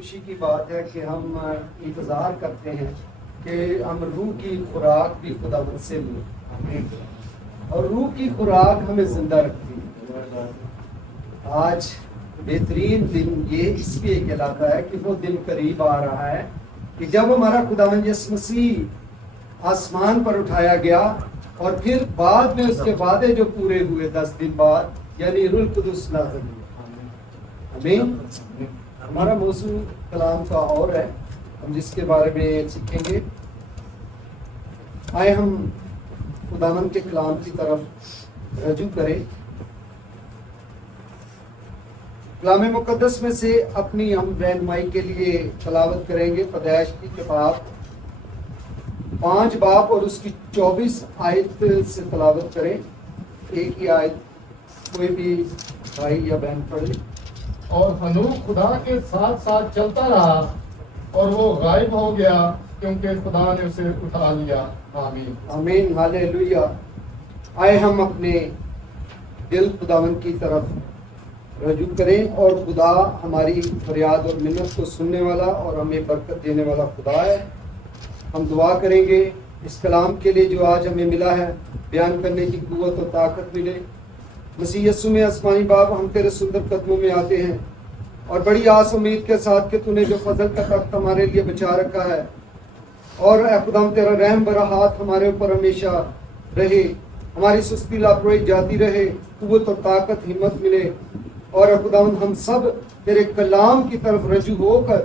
خوشی کی بات ہے کہ ہم انتظار کرتے ہیں کہ ہم روح کی خوراک بھی خداوند سے ملے، اور روح کی خوراک ہمیں زندہ رکھتی ہے۔ آج بہترین دن یہ اس لیے کہلاتا ہے کہ وہ دن قریب آ رہا ہے کہ جب ہمارا خداوند یسوع مسیح آسمان پر اٹھایا گیا، اور پھر بعد میں اس کے وعدے جو پورے ہوئے 10 دن بعد، یعنی روح القدس نازل ہوا۔ آمین۔ ہمارا موضوع کلام کا اور ہے، ہم جس کے بارے میں سیکھیں گے۔ آئے ہم خداوند کے کلام کی طرف رجوع کریں۔ کلام مقدس میں سے اپنی ہم رہنمائی کے لیے تلاوت کریں گے پیدائش کی کتاب 5 باب اور اس کی 24 آیت سے تلاوت کریں۔ ایک ہی آیت کوئی بھی بھائی یا بہن پڑھ لے۔ اور ہنوک خدا کے ساتھ ساتھ چلتا رہا اور وہ غائب ہو گیا کیونکہ خدا نے اسے اٹھا لیا۔ آمین آمین، ہاللیلویہ۔ آئے ہم اپنے دل خداوند کی طرف رجوع کریں، اور خدا ہماری فریاد اور منت کو سننے والا اور ہمیں برکت دینے والا خدا ہے۔ ہم دعا کریں گے اس کلام کے لیے جو آج ہمیں ملا ہے، بیان کرنے کی قوت اور طاقت ملے۔ مسیح یسوع میں آسمانی باپ، ہم تیرے سندر قدموں میں آتے ہیں اور بڑی آس امید کے ساتھ کہ تو نے جو فضل کا تخت ہمارے لیے بچا رکھا ہے، اور اے خداوند تیرا رحم برا ہاتھ ہمارے اوپر ہمیشہ رہے، ہماری سستی لاپرواہی جاتی رہے، قوت اور طاقت ہمت ملے، اور اے خداوند ہم سب تیرے کلام کی طرف رجوع ہو کر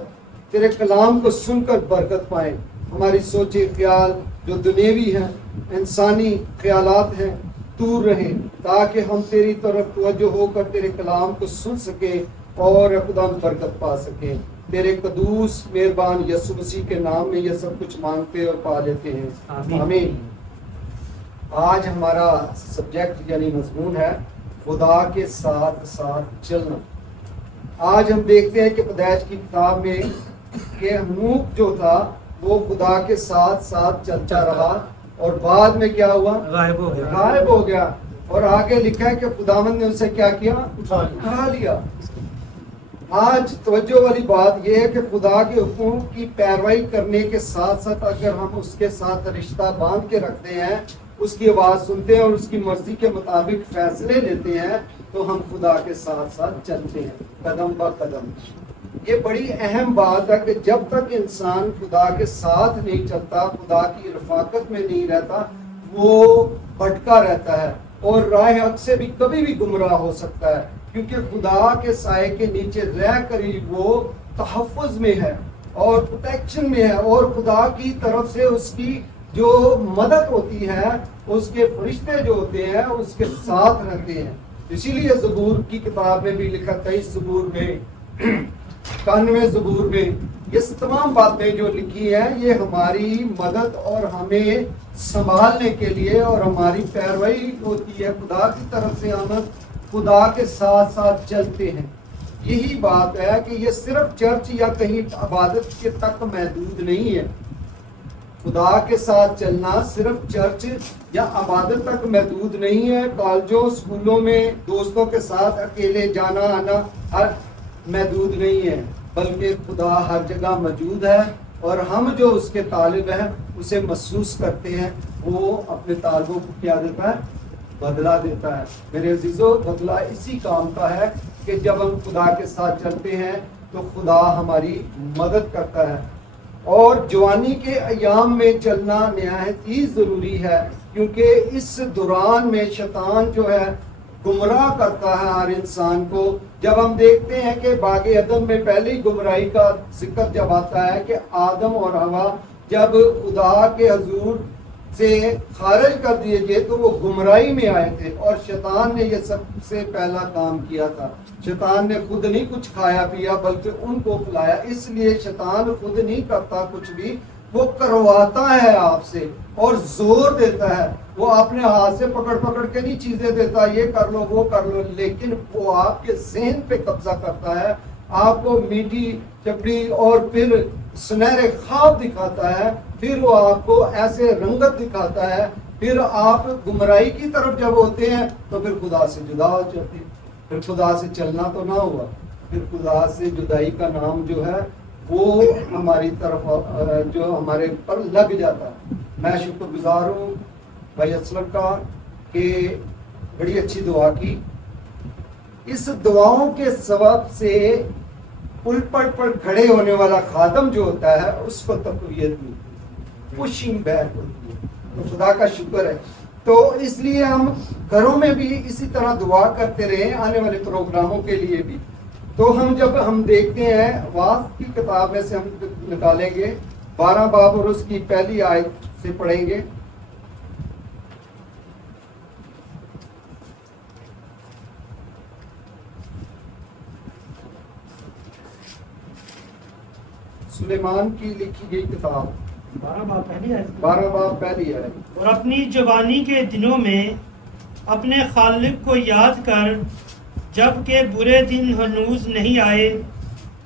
تیرے کلام کو سن کر برکت پائیں۔ ہماری سوچے خیال جو دنیوی ہیں، انسانی خیالات ہیں، دور رہیں، تاکہ ہم تیری طرف توجہ ہو کر تیرے کلام کو سن سکیں اور خدا برکت پا سکیں۔ تیرے قدوس مہربان یسوع مسیح کے نام میں یہ سب کچھ مانگتے اور پا لیتے ہیں، آمین۔ آج ہمارا سبجیکٹ یعنی مضمون ہے خدا کے ساتھ ساتھ چلنا۔ آج ہم دیکھتے ہیں کہ پیدائش کی کتاب میں کہ ہنوک جو تھا وہ خدا کے ساتھ ساتھ چلتا رہا، اور بعد میں کیا ہوا؟ غائب ہو گیا، اور آگے لکھا ہے کہ خداوند نے اسے کیا کیا؟ اٹھا لیا۔ آج توجہ والی بات یہ ہے کہ خدا کے حکم کی پیروی کرنے کے ساتھ ساتھ اگر ہم اس کے ساتھ رشتہ باندھ کے رکھتے ہیں، اس کی آواز سنتے ہیں اور اس کی مرضی کے مطابق فیصلے لیتے ہیں، تو ہم خدا کے ساتھ ساتھ چلتے ہیں قدم با قدم۔ یہ بڑی اہم بات ہے کہ جب تک انسان خدا کے ساتھ نہیں چلتا، خدا کی رفاقت میں نہیں رہتا، وہ بھٹکا رہتا ہے اور راہ حق سے بھی کبھی بھی گمراہ ہو سکتا ہے، کیونکہ خدا کے سائے کے نیچے رہ کر ہی وہ تحفظ میں ہے اور پروٹیکشن میں ہے، اور خدا کی طرف سے اس کی جو مدد ہوتی ہے، اس کے فرشتے جو ہوتے ہیں اس کے ساتھ رہتے ہیں۔ اسی لیے زبور کی کتاب میں بھی لکھا، 23 زبور میں 91 زبور میں یہ تمام باتیں جو لکھی ہیں یہ ہماری مدد اور ہمیں سنبھالنے کے لیے اور ہماری پیروی ہوتی ہے خدا کی طرف سے۔ آمد خدا کے ساتھ ساتھ چلتے ہیں۔ یہی بات ہے کہ یہ صرف چرچ یا کہیں عبادت کے تک محدود نہیں ہے۔ خدا کے ساتھ چلنا صرف چرچ یا عبادت تک محدود نہیں ہے، کالجوں اسکولوں میں دوستوں کے ساتھ اکیلے جانا آنا محدود نہیں ہے، بلکہ خدا ہر جگہ موجود ہے، اور ہم جو اس کے طالب ہیں اسے محسوس کرتے ہیں۔ وہ اپنے طالبوں کو کیا دیتا ہے؟ بدلہ دیتا ہے۔ میرے عزیزو، بدلہ اسی کام کا ہے کہ جب ہم خدا کے ساتھ چلتے ہیں تو خدا ہماری مدد کرتا ہے۔ اور جوانی کے ایام میں چلنا نہایت ہی ضروری ہے، کیونکہ اس دوران میں شیطان جو ہے گمراہ کرتا ہے ہر انسان کو۔ جب ہم دیکھتے ہیں کہ باغ عدن میں پہلی گمراہی کا ذکر جب آتا ہے کہ آدم اور حوا جب خدا کے حضور سے خارج کر دیے گئے تو وہ گمراہی میں آئے تھے، اور شیطان نے یہ سب سے پہلا کام کیا تھا۔ شیطان نے خود نہیں کچھ کھایا پیا بلکہ ان کو پلایا۔ اس لیے شیطان خود نہیں کرتا کچھ بھی، وہ کرواتا ہے آپ سے اور زور دیتا ہے۔ وہ اپنے ہاتھ سے پکڑ پکڑ کے نہیں چیزیں دیتا، یہ کر لو وہ کر لو، لیکن وہ آپ کے ذہن پہ قبضہ کرتا ہے، آپ کو میٹھی چپڑی اور پھر سنہرے خواب دکھاتا ہے، پھر وہ آپ کو ایسے رنگت دکھاتا ہے، پھر آپ گمراہی کی طرف جب ہوتے ہیں تو پھر خدا سے جدا ہو جاتے ہیں۔ پھر خدا سے چلنا تو نہ ہوا، پھر خدا سے جدائی کا نام جو ہے وہ ہماری طرف جو ہمارے پر لگ جاتا ہے. میں شکر گزار ہوں بھائی اسلم کا کہ بڑی اچھی دعا کی. اس دعاؤں کے سبب سے پلپٹ پر کھڑے ہونے والا خادم جو ہوتا ہے اس کو تقویت ملتی ہے, پشنگ بیک ہوتی ہے. تو خدا کا شکر ہے. تو اس لیے ہم گھروں میں بھی اسی طرح دعا کرتے رہے آنے والے پروگراموں کے لیے بھی. تو جب ہم دیکھتے ہیں واعظ کی کتاب میں سے ہم نکالیں گے 12 باب اور اس کی پہلی آیت سے پڑھیں گے. سلیمان کی لکھی گئی کتاب 12 باب پہلی آیت. اور اپنی جوانی کے دنوں میں اپنے خالق کو یاد کر جب کہ برے دن ہنوز نہیں آئے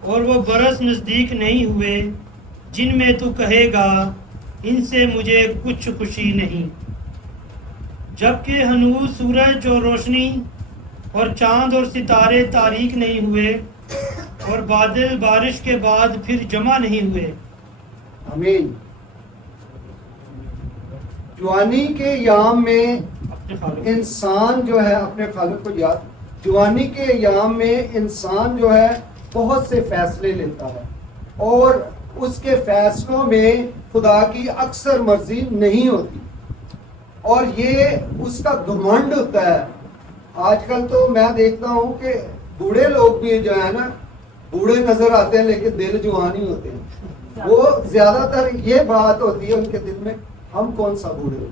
اور وہ برس نزدیک نہیں ہوئے جن میں تو کہے گا ان سے مجھے کچھ خوشی نہیں. جب کہ ہنوز سورج اور روشنی اور چاند اور ستارے تاریک نہیں ہوئے اور بادل بارش کے بعد پھر جمع نہیں ہوئے. آمین. جوانی کے ایام میں اپنے خالق انسان جو ہے اپنے خالق کو یاد, جوانی کے ایام میں انسان جو ہے بہت سے فیصلے لیتا ہے اور اس کے فیصلوں میں خدا کی اکثر مرضی نہیں ہوتی اور یہ اس کا گھمنڈ ہوتا ہے. آج کل تو میں دیکھتا ہوں کہ بوڑھے لوگ بھی جو ہے نا بوڑھے نظر آتے ہیں لیکن دل جوان ہی ہوتے ہیں. وہ زیادہ تر یہ بات ہوتی ہے ان کے دل میں, ہم کون سا بوڑھے,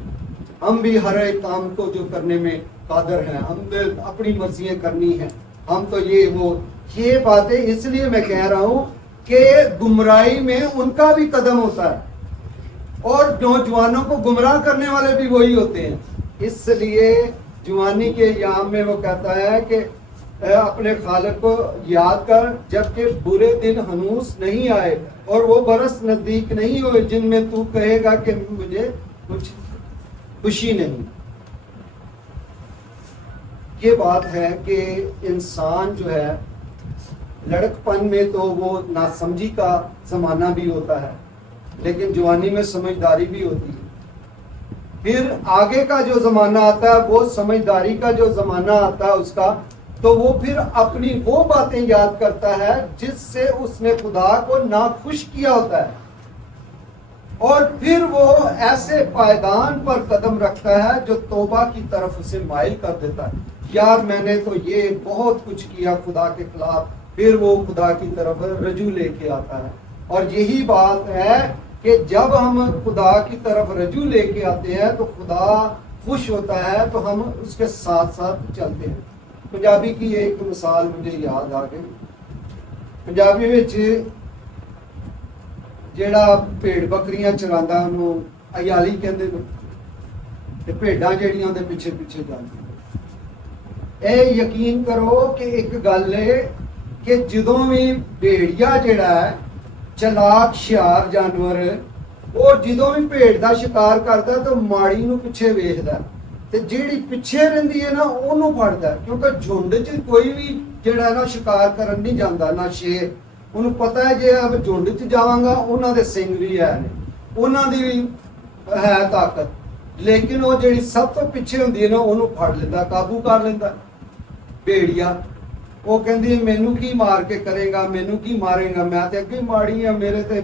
ہم بھی ہر ایک کام کو جو کرنے میں قادر ہیں, ہم نے اپنی مرضیاں کرنی ہیں, ہم تو یہ باتیں. اس لیے میں کہہ رہا ہوں کہ گمراہی میں ان کا بھی قدم ہوتا ہے اور نوجوانوں کو گمراہ کرنے والے بھی وہی ہوتے ہیں. اس لیے جوانی کے ایام میں وہ کہتا ہے کہ اپنے خالق کو یاد کر جبکہ برے دن ہنوز نہیں آئے اور وہ برس نزدیک نہیں ہوئے جن میں تو کہے گا کہ مجھے کچھ خوشی نہیں. یہ بات ہے کہ انسان جو ہے لڑک پن میں تو وہ ناسمجھی کا زمانہ بھی ہوتا ہے لیکن جوانی میں سمجھداری بھی ہوتی ہے. پھر آگے کا جو زمانہ آتا ہے وہ سمجھداری کا جو زمانہ آتا ہے اس کا, تو وہ پھر اپنی وہ باتیں یاد کرتا ہے جس سے اس نے خدا کو ناخوش کیا ہوتا ہے اور پھر وہ ایسے پائیدان پر قدم رکھتا ہے جو توبہ کی طرف اسے مائل کر دیتا ہے. یار میں نے تو یہ بہت کچھ کیا خدا کے خلاف, پھر وہ خدا کی طرف رجوع لے کے آتا ہے. اور یہی بات ہے کہ جب ہم خدا کی طرف رجوع لے کے آتے ہیں تو خدا خوش ہوتا ہے تو ہم اس کے ساتھ ساتھ چلتے ہیں. پنجابی کی ایک مثال مجھے یاد آ گئی. پنجابی وچ جیڑا بھیڑ بکریاں چراندا انہوں عیالی کہندے نے تے بھیڑاں جیڑیاں دے پیچھے پیچھے جاندیاں. اے یقین کرو کہ ایک گل ہے کہ جدوں بھی بھیڑیا جیڑا ہے چلاک شیار جانور وہ جدوں بھی بھیڑ دا شکار کردا تو ماڑی نو پیچھے ویکھدا تے جیڑی پیچھے رہندی ہے نا اونوں پھڑدا کیونکہ جھنڈ چ کوئی بھی جیڑا ہے نا شکار کرن نہیں جاندا نہ شیر. انہوں پتہ ہے جے اب جھنڈ چ جاواں گا انہاں دے سنگ بھی ہے نے انہاں دی بھی ہے طاقت, لیکن وہ جیڑی سب تو پیچھے ہوندی ہے نا انہوں پھڑ لیندا قابو کر لیندا. بھیڑیا وہ کہندی مینوں کی مار کے کرے گا, مینوں کی مارے گا, میں تے اگے ماڑی ہاں, میرے تے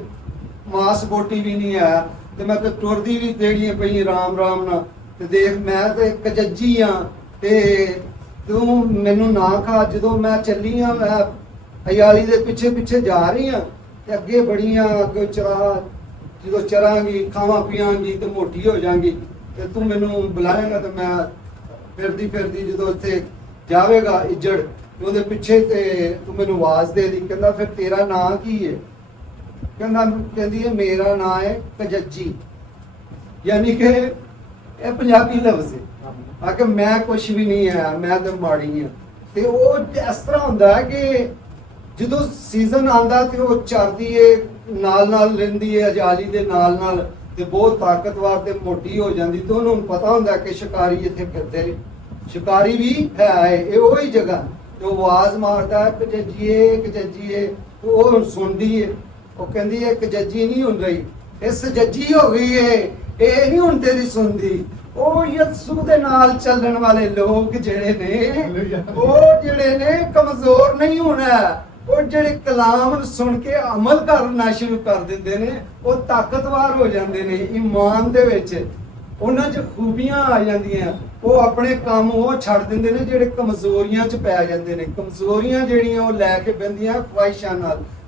ماس بوٹی بھی نہیں ہے تے میں تے ٹردی بھی دیڑیاں پئی رام رام نہ تے دیکھ میں تے کججی ہاں تے تو مینوں نہ کھا. جدوں میں چلی ہاں میں عیالی دے پیچھے پیچھے جا رہی ہاں تے اگے بڑیاں اگے چرا جدوں چراں گی کھاواں پیاں گی تے موٹی ہو جاں گی تے تو مینوں بلائے گا تے میں پھردی پھردی جدوں اتھے جاوے گا اجڑ تے اودے پیچھے تے تو مینوں آواز دے دی. کہندا پھر تیرا نام کی ہے؟ کہندی ہے میرا نام ہے کججی, یعنی کہ یہ پنجابی لفظ ہے کہ میں کچھ بھی نہیں ہے, میں تو ماڑی ہاں. تے وہ اس طرح ہوندا ہے کہ جدوں سیزن آندا تے وہ چردی ہے نال نال رہندی ہے عیالی دے نال نال تے بہت طاقتور تے موٹی ہو جاندی. تے انہوں پتہ ہوندا ہے کہ شکاری اتنے پھردے نے, شکاری بھی ہے یہ وہی جگہ تو آواز مارتا ہے کججیے کججیے, تو وہ سنتی ہے ਉਹ ਕਹਿੰਦੀ ਇੱਕ ਜੱਜੀ ਨਹੀਂ ਹੁਣ ਰਹੀ, ਇਸ ਜੱਜੀ ਹੋ ਗਈ ਏ, ਇਹ ਨਹੀਂ ਹੁਣ ਤੇਰੀ ਸੁਣਦੀ। ਉਹ ਯਿਸੂ ਦੇ ਨਾਲ ਚੱਲਣ ਵਾਲੇ ਲੋਕ ਜਿਹੜੇ ਨੇ, ਉਹ ਜਿਹੜੇ ਨੇ ਕਮਜ਼ੋਰ ਨਹੀਂ ਹੋਣਾ। ਉਹ ਜਿਹੜੇ ਕਲਾਮ ਨੂੰ ਸੁਣ ਕੇ ਅਮਲ ਕਰਨਾ ਸ਼ੁਰੂ ਕਰ ਦਿੰਦੇ ਨੇ, ਉਹ ਤਾਕਤਵਰ ਹੋ ਜਾਂਦੇ ਨੇ ਈਮਾਨ ਦੇ ਵਿੱਚ, ਉਹਨਾਂ 'ਚ ਖੂਬੀਆਂ ਆ ਜਾਂਦੀਆਂ। ਉਹ ਆਪਣੇ ਕੰਮ ਉਹ ਛੱਡ ਦਿੰਦੇ ਨੇ ਜਿਹੜੇ ਕਮਜ਼ੋਰੀਆਂ 'ਚ ਪੈ ਜਾਂਦੇ ਨੇ। ਕਮਜ਼ੋਰੀਆਂ ਜਿਹੜੀਆਂ ਉਹ ਲੈ ਕੇ ਬੰਦੀਆਂ ਖਵਾਇਸ਼ਾਂ ਨਾਲ,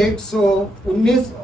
119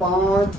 5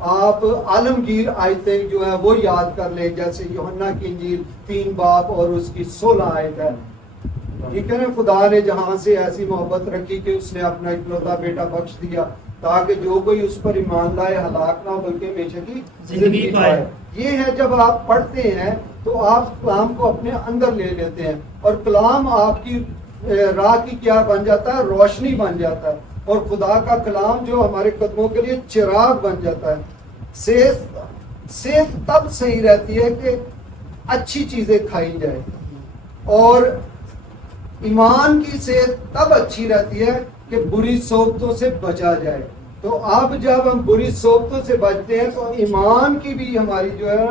آپ عالمگیر آیتیں جو ہیں وہ یاد کر لیں، جیسے یوحنا کی انجیل 3 باب اور اس کی 16 آیت ہے. ٹھیک ہے نا. خدا نے جہاں سے ایسی محبت رکھی کہ اس نے اپنا اکلوتا بیٹا بخش دیا تاکہ جو کوئی اس پر ایمان لائے ہلاک نہ ہو بلکہ ہمیشہ کی زندگی پائے. یہ ہے جب آپ پڑھتے ہیں تو آپ کلام کو اپنے اندر لے لیتے ہیں اور کلام آپ کی راہ کی کیا بن جاتا ہے؟ روشنی بن جاتا ہے. اور خدا کا کلام جو ہمارے قدموں کے لیے چراغ بن جاتا ہے. صحت تب صحیح رہتی ہے کہ اچھی چیزیں کھائی جائے، اور ایمان کی صحت تب اچھی رہتی ہے کہ بری صحبتوں سے بچا جائے. تو اب جب ہم بری صحبتوں سے بچتے ہیں تو ایمان کی بھی ہماری جو ہے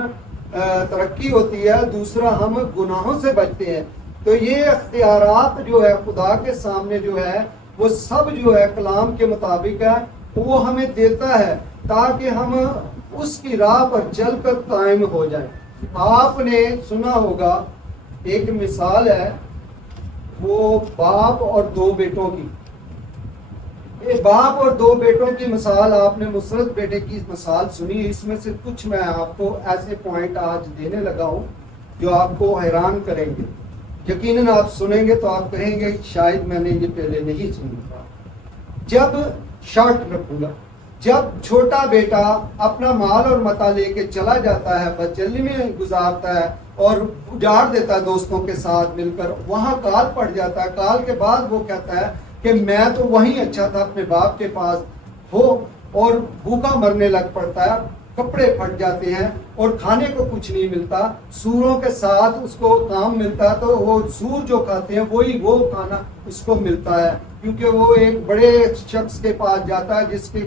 ترقی ہوتی ہے. دوسرا ہم گناہوں سے بچتے ہیں. تو یہ اختیارات جو ہے خدا کے سامنے جو ہے وہ سب جو ہے کلام کے مطابق ہے، وہ ہمیں دیتا ہے تاکہ ہم اس کی راہ پر چل کر قائم ہو جائیں. آپ نے سنا ہوگا ایک مثال ہے، وہ باپ اور 2 بیٹوں کی. باپ اور 2 بیٹوں کی مثال آپ نے مسرت بیٹے کی مثال سنی. اس میں سے کچھ میں آپ کو ایسے پوائنٹ آج دینے لگا ہوں جو آپ کو حیران کریں گے. یقیناً آپ سنیں گے تو آپ کہیں گے شاید میں نے یہ پہلے نہیں سنا. جب شرٹ رکھوں گا، جب چھوٹا بیٹا اپنا مال اور متا لے کے چلا جاتا ہے، بچلی میں گزارتا ہے اور اجاڑ دیتا ہے دوستوں کے ساتھ مل کر، وہاں کال پڑ جاتا ہے. کال کے بعد وہ کہتا ہے کہ میں تو وہیں اچھا تھا اپنے باپ کے پاس ہو، اور بھوکا مرنے لگ پڑتا ہے. کپڑے پھٹ جاتے ہیں اور کھانے کو کچھ نہیں ملتا. سوروں کے ساتھ اس کو کام ملتا ہے تو وہ سور جو کھاتے ہیں وہی وہ کھانا اس کو ملتا ہے، کیونکہ وہ ایک بڑے شخص کے پاس جاتا ہے جس کے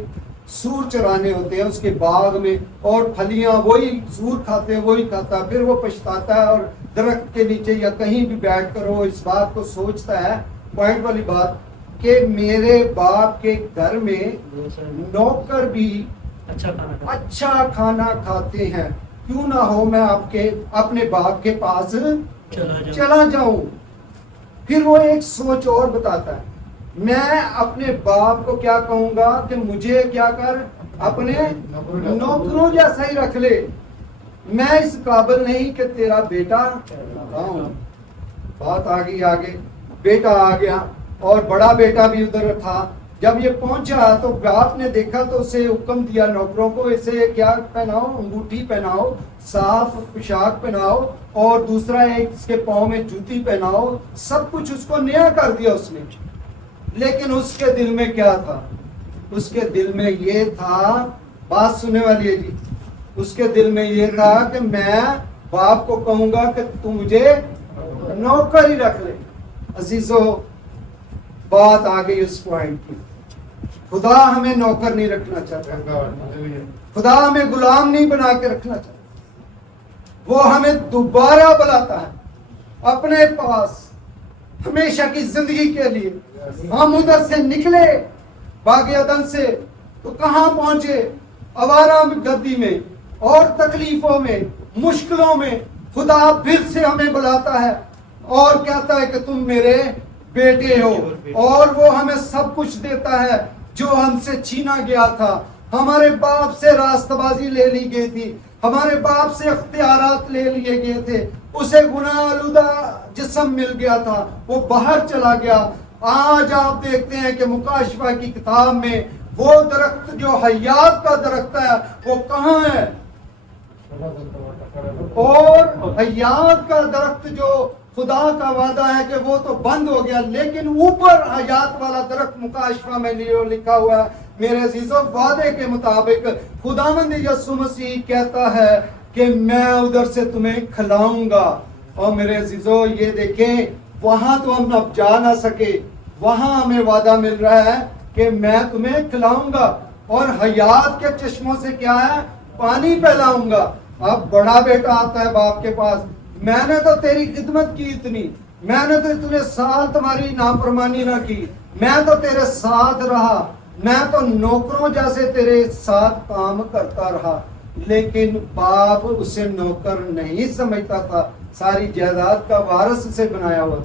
سور چرانے ہوتے ہیں اس کے باغ میں، اور پھلیاں وہی سور کھاتے ہیں وہی کھاتا ہے. پھر وہ پچھتاتا ہے اور درخت کے نیچے یا کہیں بھی بیٹھ کر وہ اس بات کو سوچتا ہے، پوائنٹ والی بات، کہ میرے باپ کے گھر میں نوکر بھی اچھا کھانا کھاتے ہیں، کیوں نہ ہو میں اپنے باپ کے پاس چلا جاؤں. پھر وہ ایک سوچ اور بتاتا ہے، میں اپنے باپ کو کیا کہوں گا کہ مجھے کیا کر اپنے نوکروں جیسا ہی رکھ لے، میں اس قابل نہیں کہ تیرا بیٹا ہوں. بات آگے بیٹا آ گیا اور بڑا بیٹا بھی ادھر تھا. جب یہ پہنچا تو باپ نے دیکھا تو اسے حکم دیا نوکروں کو، اسے کیا پہناؤ؟ انگوٹھی پہناؤ، صاف پوشاک پہناؤ، اور دوسرا ایک اس کے پاؤں میں جوتی پہناؤ. سب کچھ اس کو نیا کر دیا اس نے. لیکن اس کے دل میں کیا تھا؟ اس کے دل میں یہ تھا، بات سننے والی ہے جی، اس کے دل میں یہ تھا کہ میں باپ کو کہوں گا کہ تو مجھے نوکر ہی رکھ لے. عزیزو، بات آ گئی اس پوائنٹ کی. خدا ہمیں نوکر نہیں رکھنا چاہتا، خدا ہمیں غلام نہیں بنا کے رکھنا چاہتا. وہ ہمیں دوبارہ بلاتا ہے اپنے پاس ہمیشہ کی زندگی کے لیے. ہم ادھر سے نکلے باغ عدن سے تو کہاں پہنچے؟ آوارہ گدی میں اور تکلیفوں میں، مشکلوں میں. خدا پھر سے ہمیں بلاتا ہے اور کہتا ہے کہ تم میرے بیٹے ہو، اور وہ ہمیں سب کچھ دیتا ہے جو ہم سے چھینا گیا تھا. ہمارے باپ سے راستہ بازی لے لی گئی تھی، ہمارے باپ سے اختیارات لے لیے گئے تھے، اسے گناہ آلودہ جسم مل گیا تھا، وہ باہر چلا گیا. آج آپ دیکھتے ہیں کہ مکاشفہ کی کتاب میں وہ درخت جو حیات کا درخت ہے وہ کہاں ہے؟ اور حیات کا درخت جو خدا کا وعدہ ہے کہ وہ تو بند ہو گیا، لیکن اوپر حیات والا درخت مکاشفہ میں لکھا ہوا ہے. میرے عزیزوں، وعدے کے مطابق خداوند یسوع مسیح کہتا ہے کہ میں ادھر سے تمہیں کھلاؤں گا. اور میرے عزیزوں، یہ دیکھیں، وہاں تو ہم اب جا نہ سکے، وہاں ہمیں وعدہ مل رہا ہے کہ میں تمہیں کھلاؤں گا اور حیات کے چشموں سے کیا ہے؟ پانی پلاؤں گا. اب بڑا بیٹا آتا ہے باپ کے پاس، میں نے تو تیری خدمت کی اتنی، میں نے تو اتنے سال تمہاری نافرمانی نہ کی، میں تو تیرے ساتھ رہا، میں تو نوکروں جیسے تیرے ساتھ کام کرتا رہا. لیکن باپ اسے نوکر نہیں سمجھتا تھا، ساری جائیداد کا وارث اسے بنایا ہوا.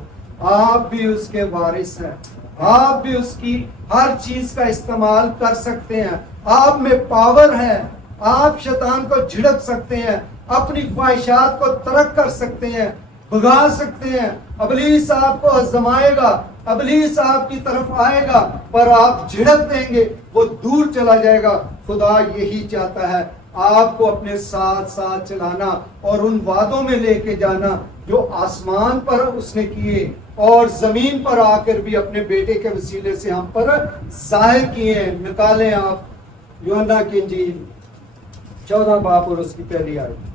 آپ بھی اس کے وارث ہیں، آپ بھی اس کی ہر چیز کا استعمال کر سکتے ہیں. آپ میں پاور ہے، آپ شیطان کو جھڑک سکتے ہیں, اپنی خواہشات کو ترک کر سکتے ہیں, بھگا سکتے ہیں. ابلیس آپ کو آزمائے گا, ابلیس آپ کی طرف آئے گا, پر آپ جھڑک دیں گے, وہ دور چلا جائے گا. خدا یہی چاہتا ہے, آپ کو اپنے ساتھ ساتھ چلانا اور ان وعدوں میں لے کے جانا جو آسمان پر اس نے کیے اور زمین پر آ کر بھی اپنے بیٹے کے وسیلے سے ہم پر ظاہر کیے ہیں. نکالیں آپ یوحنا کی انجیل 14 باب اور اس کی پہلی آیت.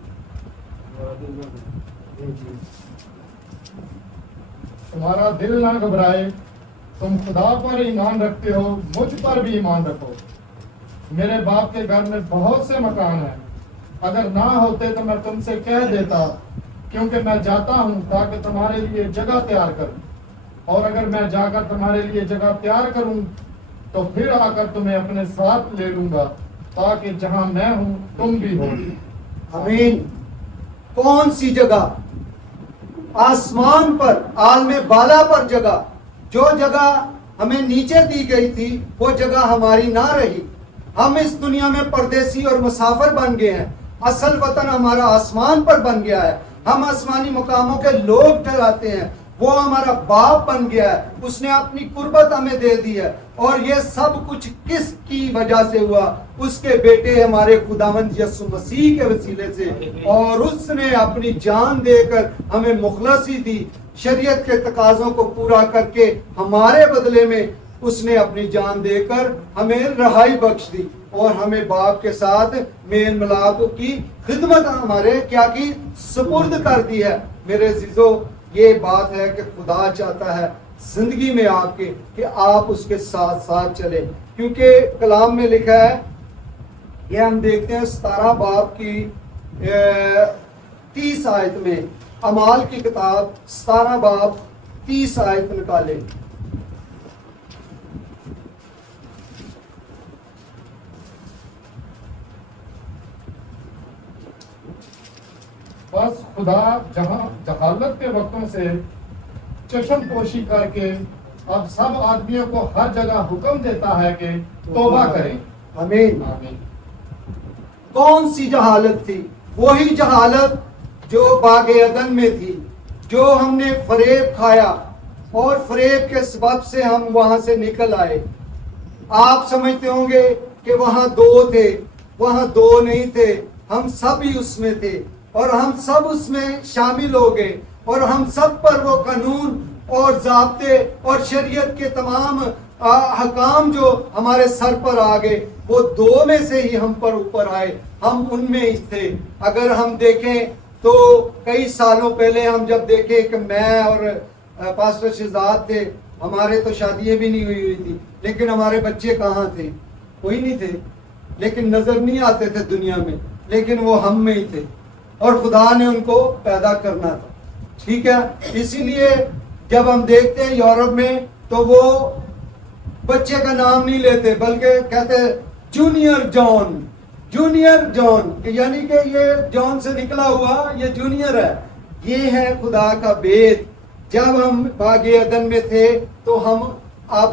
تمہارا دل نہ گھبرائے, تم خدا پر ایمان رکھتے ہو, مجھ پر بھی ایمان رکھو. میرے باپ کے گھر میں بہت سے مکان ہیں, اگر نہ ہوتے تو میں تم سے کہہ دیتا, کیونکہ میں جاتا ہوں تاکہ تمہارے لیے جگہ تیار کروں. اور اگر میں جا کر تمہارے لیے جگہ تیار کروں تو پھر آ کر تمہیں اپنے ساتھ لے لوں گا, تاکہ جہاں میں ہوں تم بھی ہو. آمین. کون سی جگہ؟ آسمان پر, عالم بالا پر جگہ. جو جگہ ہمیں نیچے دی گئی تھی وہ جگہ ہماری نہ رہی. ہم اس دنیا میں پردیسی اور مسافر بن گئے ہیں. اصل وطن ہمارا آسمان پر بن گیا ہے. ہم آسمانی مقاموں کے لوگ ٹھہراتے ہیں. وہ ہمارا باپ بن گیا ہے, اس نے اپنی قربت ہمیں دے دی ہے. اور یہ سب کچھ کس کی وجہ سے ہوا؟ اس کے بیٹے ہمارے خداوند یسوع مسیح کے وسیلے سے. اور اس نے اپنی جان دے کر ہمیں مخلصی دی. شریعت کے تقاضوں کو پورا کر کے ہمارے بدلے میں اس نے اپنی جان دے کر ہمیں رہائی بخش دی اور ہمیں باپ کے ساتھ میل ملاپ کی خدمت ہمارے کیا کی سپرد کر دی ہے. میرے عزیزو, یہ بات ہے کہ خدا چاہتا ہے زندگی میں آپ کے کہ آپ اس کے ساتھ ساتھ چلیں, کیونکہ کلام میں لکھا ہے, یہ ہم دیکھتے ہیں 17 باب کی 30 آیت میں. اعمال کی کتاب 17 باب 30 آیت نکالیں. بس خدا جہاں جہالت کے وقتوں سے چشم پوشی کر کے اب سب آدمیوں کو ہر جگہ حکم دیتا ہے کہ توبہ کریں. آمین. آمین. کون سی جہالت تھی؟ وہی جہالت جو باغ عدن میں تھی, جو ہم نے فریب کھایا اور فریب کے سبب سے ہم وہاں سے نکل آئے. آپ سمجھتے ہوں گے کہ وہاں 2 تھے, وہاں 2 نہیں تھے, ہم سب ہی اس میں تھے اور ہم سب اس میں شامل ہو گئے اور ہم سب پر وہ قانون اور ضابطے اور شریعت کے تمام حکام جو ہمارے سر پر آ گئے وہ 2 میں سے ہی ہم پر اوپر آئے. ہم ان میں ہی تھے. اگر ہم دیکھیں تو کئی سالوں پہلے ہم جب دیکھیں کہ میں اور پاسٹر شہزاد تھے, ہمارے تو شادیاں بھی نہیں ہوئی تھی, لیکن ہمارے بچے کہاں تھے؟ کوئی نہیں تھے, لیکن نظر نہیں آتے تھے دنیا میں, لیکن وہ ہم میں ہی تھے اور خدا نے ان کو پیدا کرنا تھا. ٹھیک ہے, اسی لیے جب ہم دیکھتے ہیں یورپ میں تو وہ بچے کا نام نہیں لیتے بلکہ کہتے جونیئر جان, جونیئر جان, یعنی کہ یہ جان سے نکلا ہوا یہ جونیئر ہے. یہ ہے خدا کا بیت. جب ہم باغ عدن میں تھے تو ہم اب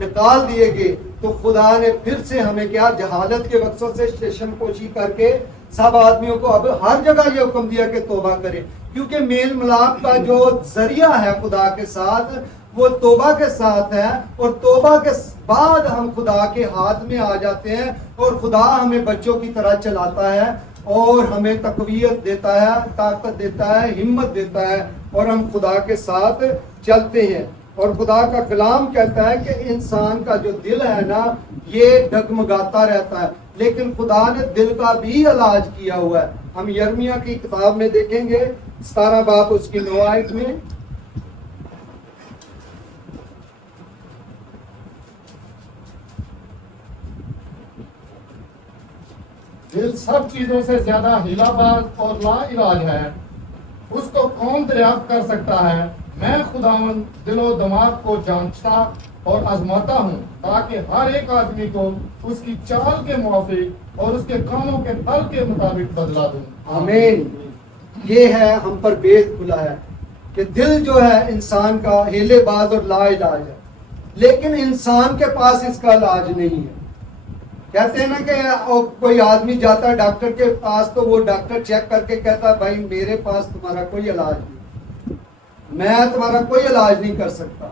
نکال دیے گئے تو خدا نے پھر سے ہمیں کیا جہالت کے وقتوں سے چشم پوشی کر کے سب آدمیوں کو اب ہر جگہ یہ حکم دیا کہ توبہ کریں, کیونکہ میل ملاپ کا جو ذریعہ ہے خدا کے ساتھ وہ توبہ کے ساتھ ہے, اور توبہ کے بعد ہم خدا کے ہاتھ میں آ جاتے ہیں اور خدا ہمیں بچوں کی طرح چلاتا ہے اور ہمیں تقویت دیتا ہے, طاقت دیتا ہے, ہمت دیتا ہے اور ہم خدا کے ساتھ چلتے ہیں. اور خدا کا کلام کہتا ہے کہ انسان کا جو دل ہے نا یہ ڈگمگاتا رہتا ہے, لیکن خدا نے دل کا بھی علاج کیا ہوا ہے. ہم یرمیہ کی کتاب میں دیکھیں گے 17 باب اس کی 9 آیت میں, دل سب چیزوں سے زیادہ ہیلا باز اور لا علاج ہے, اس کو کون دریافت کر سکتا ہے؟ میں خداوند دل و دماغ کو جانچتا اور آزماتا ہوں تاکہ ہر ایک آدمی کو اس کی چال کے موافق اور اس کے کاموں کے پھل کے مطابق بدلا دوں. آمین. یہ ہے ہم پر بیت کھلا ہے کہ دل جو ہے انسان کا ہیلے باز اور لا علاج ہے, لیکن انسان کے پاس اس کا علاج نہیں ہے. کہتے ہیں نا کہ کوئی آدمی جاتا ہے ڈاکٹر کے پاس تو وہ ڈاکٹر چیک کر کے کہتا ہے بھائی میرے پاس تمہارا کوئی علاج نہیں، میں تمہارا کوئی علاج نہیں کر سکتا۔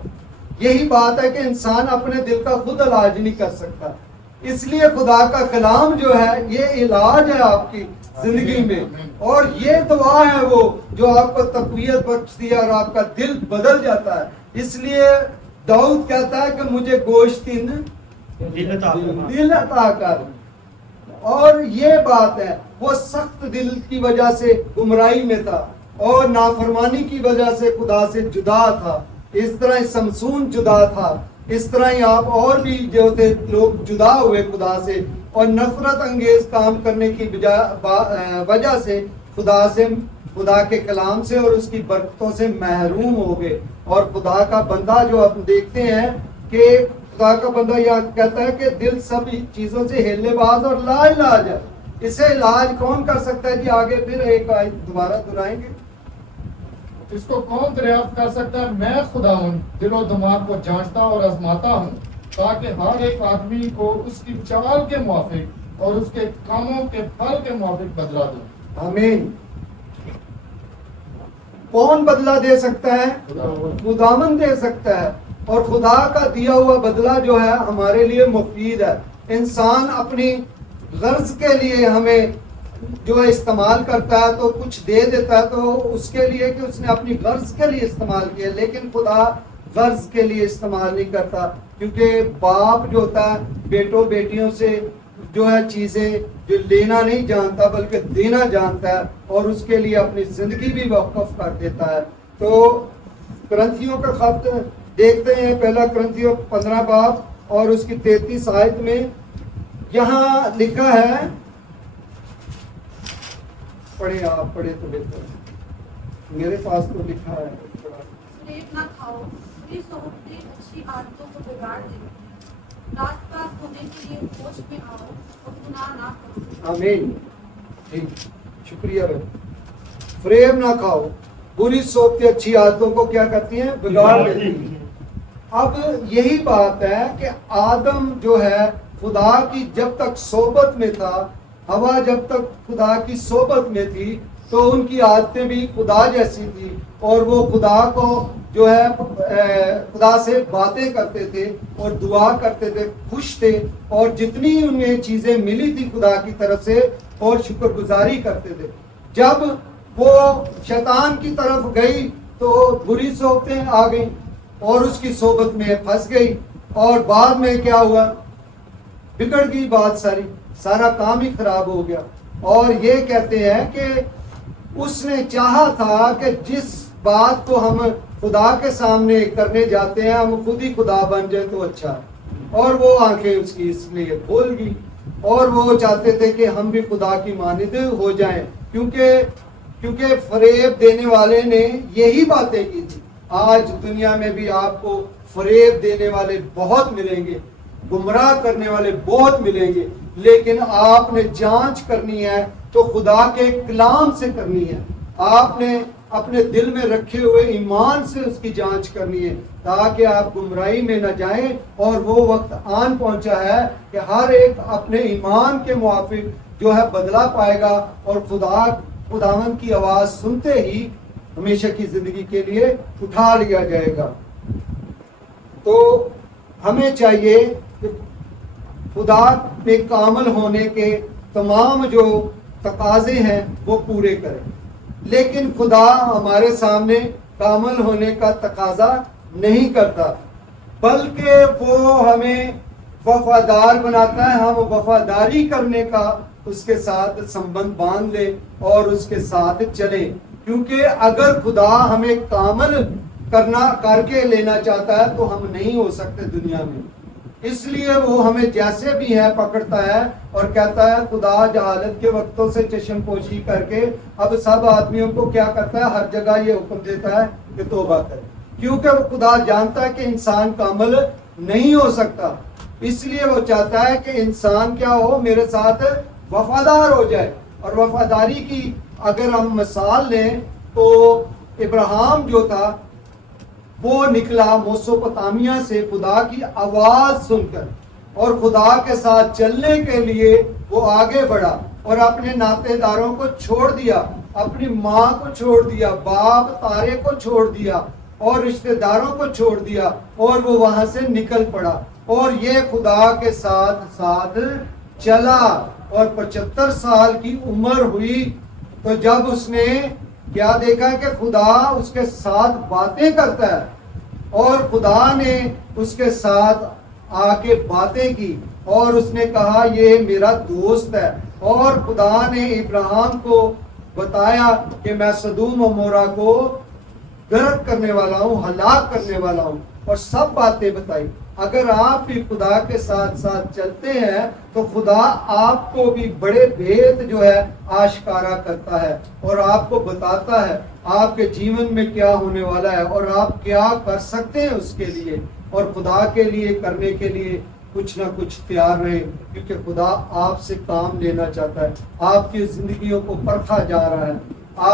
یہی بات ہے کہ انسان اپنے دل کا خود علاج نہیں کر سکتا، اس لیے خدا کا کلام جو ہے یہ علاج ہے آپ کی زندگی میں، اور یہ دعا ہے وہ جو آپ کو تقویت بخشتی ہے اور آپ کا دل بدل جاتا ہے۔ اس لیے داؤد کہتا ہے کہ مجھے گوشتین دل عطا کر، اور یہ بات ہے وہ سخت دل کی وجہ سے گمراہی میں تھا اور نافرمانی کی وجہ سے خدا سے جدا تھا، اس طرح ہی سمسون جدا تھا، اس طرح ہی آپ اور بھی جو تھے لوگ جدا ہوئے خدا سے اور نفرت انگیز کام کرنے کی وجہ سے خدا کے کلام سے اور اس کی برکتوں سے محروم ہو گئے۔ اور خدا کا بندہ جو ہم دیکھتے ہیں کہ خدا کا بندہ یہاں کہتا ہے کہ دل سب چیزوں سے ہلنے باز اور لا علاج ہے، اسے علاج کون کر سکتا ہے؟ جی آگے پھر ایک آیت دوبارہ دہرائیں گے۔ اس کو کون دریافت کر سکتا ہے؟ میں خدا ہوں، دل و دماغ کو جانچتا اور آزماتا ہوں، تاکہ ہر ایک آدمی کو اس کی چال کے موافق اور اس کے کاموں کے پھل کے موافق بدلہ دوں۔ آمین۔ کون بدلہ دے سکتا ہے؟ خداوند دے سکتا ہے، اور خدا کا دیا ہوا بدلہ جو ہے ہمارے لیے مفید ہے۔ انسان اپنی غرض کے لیے ہمیں جو استعمال کرتا ہے تو کچھ دے دیتا ہے تو اس کے لیے کہ اس نے اپنی غرض کے لیے استعمال کیا، لیکن خدا غرض کے لیے استعمال نہیں کرتا، کیونکہ باپ جو ہوتا ہے بیٹوں بیٹیوں سے جو ہے چیزیں جو لینا نہیں جانتا بلکہ دینا جانتا ہے، اور اس کے لیے اپنی زندگی بھی وقف کر دیتا ہے۔ تو کرنتھیوں کا خط دیکھتے ہیں، پہلا کرنتھیوں 15 باب اور اس کی 33 آیت میں یہاں لکھا ہے، پڑھیں آپ، پڑھیں تو بہتر ہے، میرے پاس تو لکھا ہے۔ فریب نہ کھاؤ، بری صحبتیں اچھی عادتوں کو بگاڑ دیتی ہیں، راست باز ہونے کے لیے ہوش میں آؤ اور گناہ نہ کرو۔ آمین، ٹھیک، شکریہ بھائی۔ فریب نہ کھاؤ، بری صحبتیں اچھی عادتوں کو کیا کرتی ہیں؟ بگاڑ دیتی ہیں۔ اب یہی بات ہے کہ آدم جو ہے خدا کی جب تک صحبت میں تھا، ہوا جب تک خدا کی صحبت میں تھی تو ان کی عادتیں بھی خدا جیسی تھی، اور وہ خدا کو جو ہے خدا سے باتیں کرتے تھے اور دعا کرتے تھے، خوش تھے، اور جتنی انہیں چیزیں ملی تھی خدا کی طرف سے اور شکر گزاری کرتے تھے۔ جب وہ شیطان کی طرف گئی تو بری صحبتیں آ گئیں اور اس کی صحبت میں پھنس گئی، اور بعد میں کیا ہوا؟ بگڑ گئی بات ساری، سارا کام ہی خراب ہو گیا۔ اور یہ کہتے ہیں کہ اس نے چاہا تھا کہ جس بات کو ہم خدا کے سامنے کرنے جاتے ہیں ہم خود ہی خدا بن جائیں تو اچھا ہے، اور وہ آنکھیں اس کی اس لیے کھول گئی، اور وہ چاہتے تھے کہ ہم بھی خدا کی مانند ہو جائیں، کیونکہ فریب دینے والے نے یہی باتیں کی تھی۔ آج دنیا میں بھی آپ کو فریب دینے والے بہت ملیں گے، گمراہ کرنے والے بہت ملیں گے، لیکن آپ نے جانچ کرنی ہے تو خدا کے کلام سے کرنی ہے، آپ نے اپنے دل میں رکھے ہوئے ایمان سے اس کی جانچ کرنی ہے، تاکہ آپ گمراہی میں نہ جائیں۔ اور وہ وقت آن پہنچا ہے کہ ہر ایک اپنے ایمان کے موافق جو ہے بدلہ پائے گا، اور خداوند کی آواز سنتے ہی ہمیشہ کی زندگی کے لیے اٹھا لیا جائے گا۔ تو ہمیں چاہیے کہ خدا میں کامل ہونے کے تمام جو تقاضے ہیں وہ پورے کریں، لیکن خدا ہمارے سامنے کامل ہونے کا تقاضا نہیں کرتا، بلکہ وہ ہمیں وفادار بناتا ہے۔ ہم وفاداری کرنے کا اس کے ساتھ سمبند باندھ لیں اور اس کے ساتھ چلیں، کیونکہ اگر خدا ہمیں کامل کر کے لینا چاہتا ہے تو ہم نہیں ہو سکتے دنیا میں، اس لیے وہ ہمیں جیسے بھی ہیں پکڑتا ہے اور کہتا ہے خدا جہالت کے وقتوں سے چشم پوشی کر کے اب سب آدمیوں کو کیا کرتا ہے؟ ہر جگہ یہ حکم دیتا ہے کہ توبہ کرے، کیونکہ وہ خدا جانتا ہے کہ انسان کامل نہیں ہو سکتا، اس لیے وہ چاہتا ہے کہ انسان کیا ہو؟ میرے ساتھ وفادار ہو جائے۔ اور وفاداری کی اگر ہم مثال لیں تو ابراہیم جو تھا وہ نکلا موسوپوتامیہ سے خدا کی آواز سن کر، اور خدا کے ساتھ چلنے کے لیے وہ آگے بڑھا اور اپنے ناطے داروں کو چھوڑ دیا، اپنی ماں کو چھوڑ دیا، باپ تارے کو چھوڑ دیا اور رشتہ داروں کو چھوڑ دیا اور وہ وہاں سے نکل پڑا اور یہ خدا کے ساتھ ساتھ چلا اور 75 سال کی عمر ہوئی تو جب اس نے کیا دیکھا کہ خدا اس کے ساتھ باتیں کرتا ہے اور خدا نے اس کے ساتھ آ کے باتیں کی اور اس نے کہا یہ میرا دوست ہے اور خدا نے ابراہیم کو بتایا کہ میں سدوم و عمورہ کو غرق کرنے والا ہوں، ہلاک کرنے والا ہوں اور سب باتیں بتائی۔ اگر آپ بھی خدا کے ساتھ ساتھ چلتے ہیں تو خدا آپ کو بھی بڑے بھید جو ہے آشکارا کرتا ہے اور آپ کو بتاتا ہے آپ کے جیون میں کیا ہونے والا ہے اور آپ کیا کر سکتے ہیں اس کے لیے، اور خدا کے لیے کرنے کے لیے کچھ نہ کچھ تیار رہے، کیونکہ خدا آپ سے کام لینا چاہتا ہے، آپ کی زندگیوں کو پرکھا جا رہا ہے،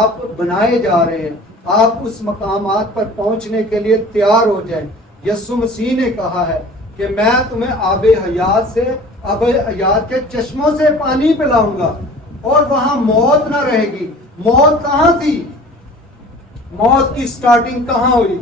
آپ بنائے جا رہے ہیں، آپ اس مقامات پر پہنچنے کے لیے تیار ہو جائیں۔ یسوع مسیح نے کہا ہے کہ میں تمہیں آب حیات کے چشموں سے پانی پلاؤں گا اور وہاں موت نہ رہے گی۔ موت کہاں تھی؟ موت کی سٹارٹنگ کہاں ہوئی؟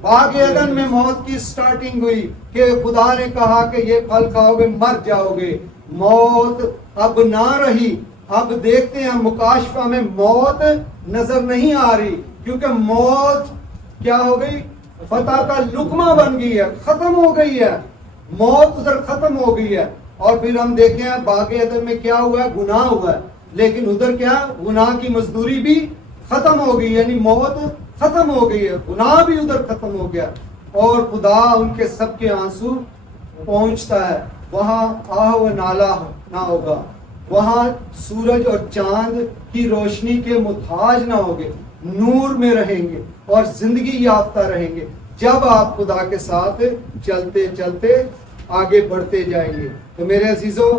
باغ عدن میں موت کی سٹارٹنگ ہوئی کہ خدا نے کہا کہ یہ پھل کھاؤ گے مر جاؤ گے۔ موت اب نہ رہی۔ اب دیکھتے ہیں مکاشفہ میں موت نظر نہیں آ رہی، کیونکہ موت کیا ہو گئی؟ فتح کا لقمہ بن گئی ہے، ختم ہو گئی ہے، موت ادھر ختم ہو گئی ہے۔ اور پھر ہم دیکھیں ہیں باغ عدن میں کیا ہوا ہے؟ گناہ ہوا ہے، لیکن ادھر کیا؟ گناہ کی مزدوری بھی ختم ہو گئی، یعنی موت ختم ہو گئی ہے، گناہ بھی ادھر ختم ہو گیا اور خدا ان کے سب کے آنسو پہنچتا ہے۔ وہاں آہ و نالہ نہ ہوگا، وہاں سورج اور چاند کی روشنی کے محتاج نہ ہوگے، نور میں رہیں گے اور زندگی یافتہ رہیں گے جب آپ خدا کے ساتھ چلتے چلتے آگے بڑھتے جائیں گے۔ تو میرے عزیزوں،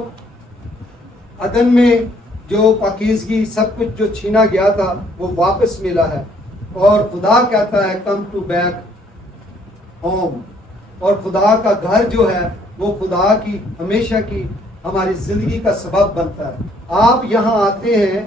عدن میں جو پاکیزگی سب کچھ جو چھینا گیا تھا وہ واپس ملا ہے اور خدا کہتا ہے کم ٹو بیک ہوم، اور خدا کا گھر جو ہے وہ خدا کی ہمیشہ کی ہماری زندگی کا سبب بنتا ہے۔ آپ یہاں آتے ہیں،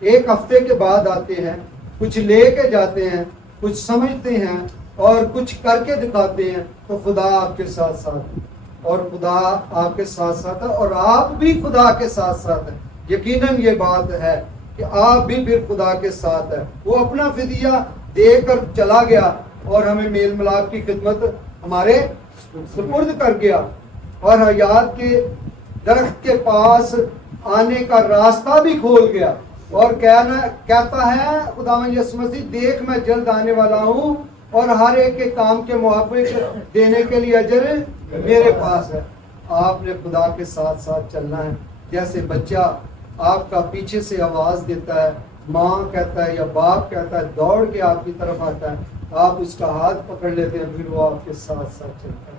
ایک ہفتے کے بعد آتے ہیں، کچھ لے کے جاتے ہیں، کچھ سمجھتے ہیں اور کچھ کر کے دکھاتے ہیں تو خدا آپ کے ساتھ ساتھ ہے اور خدا آپ کے ساتھ ساتھ ہے اور آپ بھی خدا کے ساتھ ساتھ ہیں۔ یقیناً یہ بات ہے کہ آپ بھی پھر خدا کے ساتھ ہیں۔ وہ اپنا فدیہ دے کر چلا گیا اور ہمیں میل ملاپ کی خدمت ہمارے سپرد کر گیا اور حیات کے درخت کے پاس آنے کا راستہ بھی کھول گیا اور کہتا ہے خداوند یسوع مسیح دیکھ میں جلد آنے والا ہوں اور ہر ایک کے کام کے موافق دینے کے لیے اجر میرے پاس ہے۔ آپ نے خدا کے ساتھ ساتھ چلنا ہے۔ جیسے بچہ آپ کا پیچھے سے آواز دیتا ہے، ماں کہتا ہے یا باپ کہتا ہے، دوڑ کے آپ کی طرف آتا ہے، آپ اس کا ہاتھ پکڑ لیتے ہیں، پھر وہ آپ کے ساتھ ساتھ چلتا ہے۔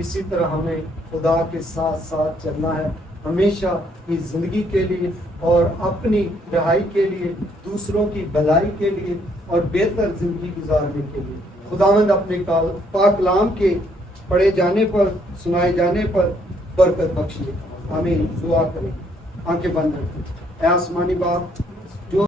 اسی طرح ہمیں خدا کے ساتھ ساتھ چلنا ہے ہمیشہ کی زندگی کے لیے اور اپنی رہائی کے لیے، دوسروں کی بھلائی کے لیے اور بہتر زندگی گزارنے کے لیے۔ خداوند اپنے پاک کلام کے پڑھے جانے پر، سنائے جانے پر برکت بخشے۔ آمین۔ دعا کریں، آنکھیں بند رکھیں۔ اے آسمانی باپ،